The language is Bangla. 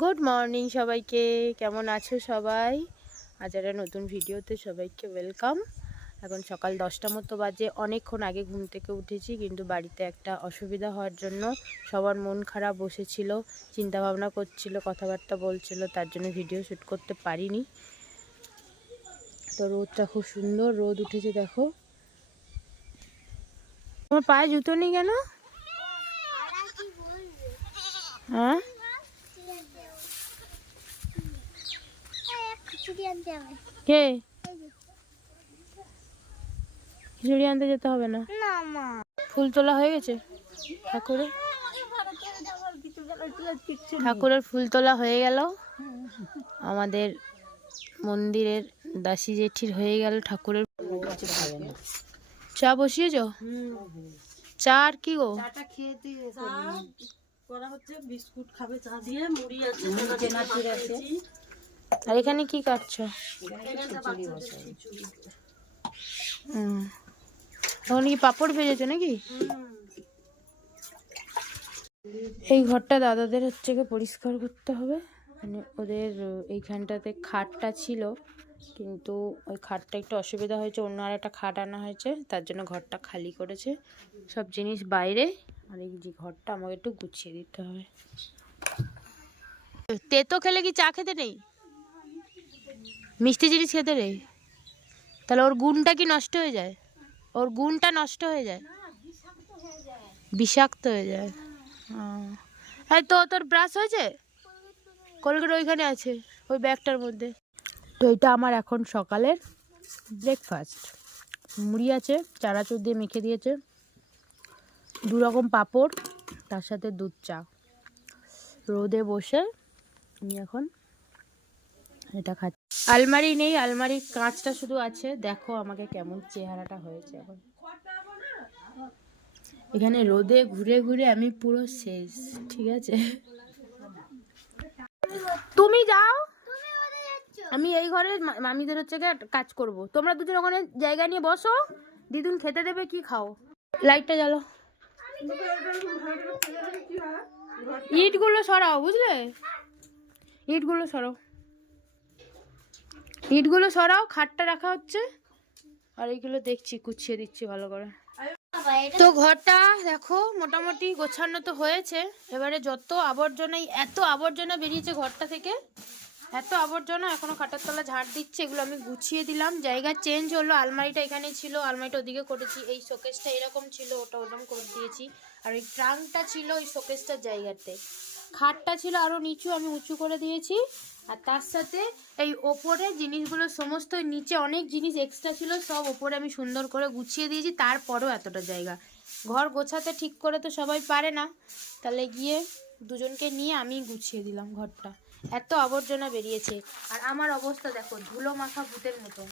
গুড মর্নিং সবাইকে, কেমন আছো সবাই? আজ একটা নতুন ভিডিওতে সবাইকে ওয়েলকাম। এখন সকাল 10টা মতো বাজে। অনেকক্ষণ আগে ঘুম থেকে উঠেছি, কিন্তু বাড়িতে একটা অসুবিধা হওয়ার জন্য সবার মন খারাপ, বসেছিল, চিন্তাভাবনা করছিল, কথাবার্তা বলছিল, তার জন্য ভিডিও শ্যুট করতে পারিনি। তো রোদটা খুব সুন্দর রোদ উঠেছে, দেখো। তোমার পায়ে জুতো নেই কেন? হ্যাঁ, কে খিচুড়ি আনতে যেতে হবে না? ফুল তোলা হয়ে গেছে ঠাকুরের ফুল তোলা হয়ে গেল। আমাদের মন্দিরের দাসী জেঠির হয়ে গেল ঠাকুরের। চা বসিয়েছ? চা আর কি গো? বিস্কুট খাবে, চা দিয়ে মুড়ি আছে, আর এখানে কি কাটছো? এখন কি পাপড় ভেজেছো নাকি? এই ঘরটা দাদাদের হচ্ছে গিয়ে পরিষ্কার করতে হবে। মানে ওদের এইখানটাতে খাটটা ছিল, কিন্তু ওই খাটটা একটু অসুবিধা হয়েছে, অন্য আর একটা খাট আনা হয়েছে, তার জন্য ঘরটা খালি করেছে, সব জিনিস বাইরে। আর এই যে ঘরটা আমাকে একটু গুছিয়ে দিতে হবে। তেতো খেলে কি চা খেতে নেই? মিষ্টি জিনিস খেতে নেই? তাহলে ওর গুণটা কি নষ্ট হয়ে যায়? ওর গুণটা নষ্ট হয়ে যায়, বিষাক্ত হয়ে যায়। এই তো তোর ব্রাশ হয়েছে? কলগেট ওইখানে আছে, ওই ব্যাগটার মধ্যে। তো এটা আমার এখন সকালের ব্রেকফাস্ট। মুড়ি আছে, চানাচুর দিয়ে মেখে দিয়েছে, 2 রকম পাঁপড়, তার সাথে দুধ চা। রোদে বসে আমি এখন এটা খাচ্ছি। আলমারি নেই, আলমারির কাঁচটা শুধু আছে। দেখো আমাকে কেমন চেহারাটা হয়েছে এখন। এখানে রোদে ঘুরে ঘুরে আমি পুরো শেষ, ঠিক আছে? তুমি যাও, আমি এই ঘরে মামিদের হচ্ছে কাজ করব। তোমরা দুজন ওখানে জায়গা নিয়ে বসো, দিদুন খেতে দেবে, কি খাও। লাইটটা জ্বালো। ইটগুলো সরাও, বুঝলে? ইটগুলো সরাও, ইটগুলো সরাও। খাটটা রাখা হচ্ছে, আর এইগুলো দেখছি, গুছিয়ে দিচ্ছি ভালো করে। তো ঘরটা দেখো মোটামুটি গোছানো তো হয়েছে। এবারে যত আবর্জনা, এত আবর্জনা বেরিয়েছে ঘরটা থেকে, এত আবর্জনা। এখনো খাটের তলা ঝাড় দিচ্ছে, এগুলো আমি গুছিয়ে দিলাম। জায়গা চেঞ্জ হলো, আলমারিটা এখানে ছিল, আলমারিটা ওদিকে করেছি। এই শোকেসটা এরকম ছিল, ওটা ওরকম করে দিয়েছি। আর ওই ট্রাঙ্কটা ছিল ওই শোকেসটার জায়গাতে। খাটটা ছিল আরও নিচু, আমি উঁচু করে দিয়েছি। আর তার সাথে এই ওপরে জিনিসগুলো সমস্ত, নিচে অনেক জিনিস এক্সট্রা ছিল, সব ওপরে আমি সুন্দর করে গুছিয়ে দিয়েছি। তারপরেও এতটা জায়গা, ঘর গোছাতে ঠিক করে তো সবাই পারে না, তাহলে গিয়ে দুজনকে নিয়ে আমি গুছিয়ে দিলাম ঘরটা। এত আবর্জনা বেরিয়েছে, আর আমার অবস্থা দেখো, ধুলো মাখা ভূতের মতো।